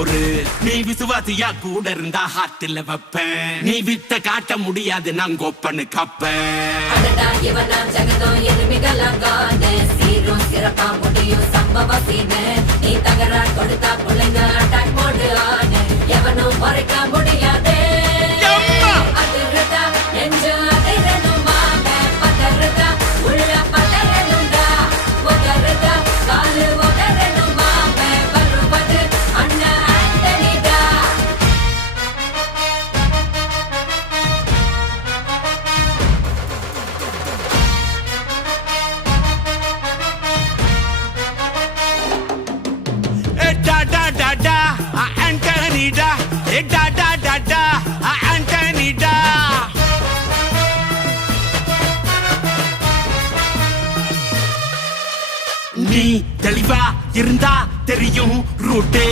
பொறு. நீ விசுவாசியா கூட இருந்தா ஹார்ட்ல வைப்பேன். நீ வித்த காட்ட முடியாது நான் கோப்பனு கப்பேன். ஜகதம் எதுமிகலங்கானே சீரும் சிறப்பா முடியும் சம்பவ சீனு. நீ தகரா கொடுத்தா பிள்ளைங்க அட்டாக் போடு ஆனு. எவனும் மறைக்க முடியாதே. அதிர்றதா நெஞ்சு அதிரணுமாங்க. பதறதா உள்ள பதறணுண்டா. உதறதா காலு உதறணுமாங்க. வருவது அண்ணன் ஆண்டனிடா. Antonida, Antonida. நீ தெளிவா இருந்தா தெரியும் ரூட்டே.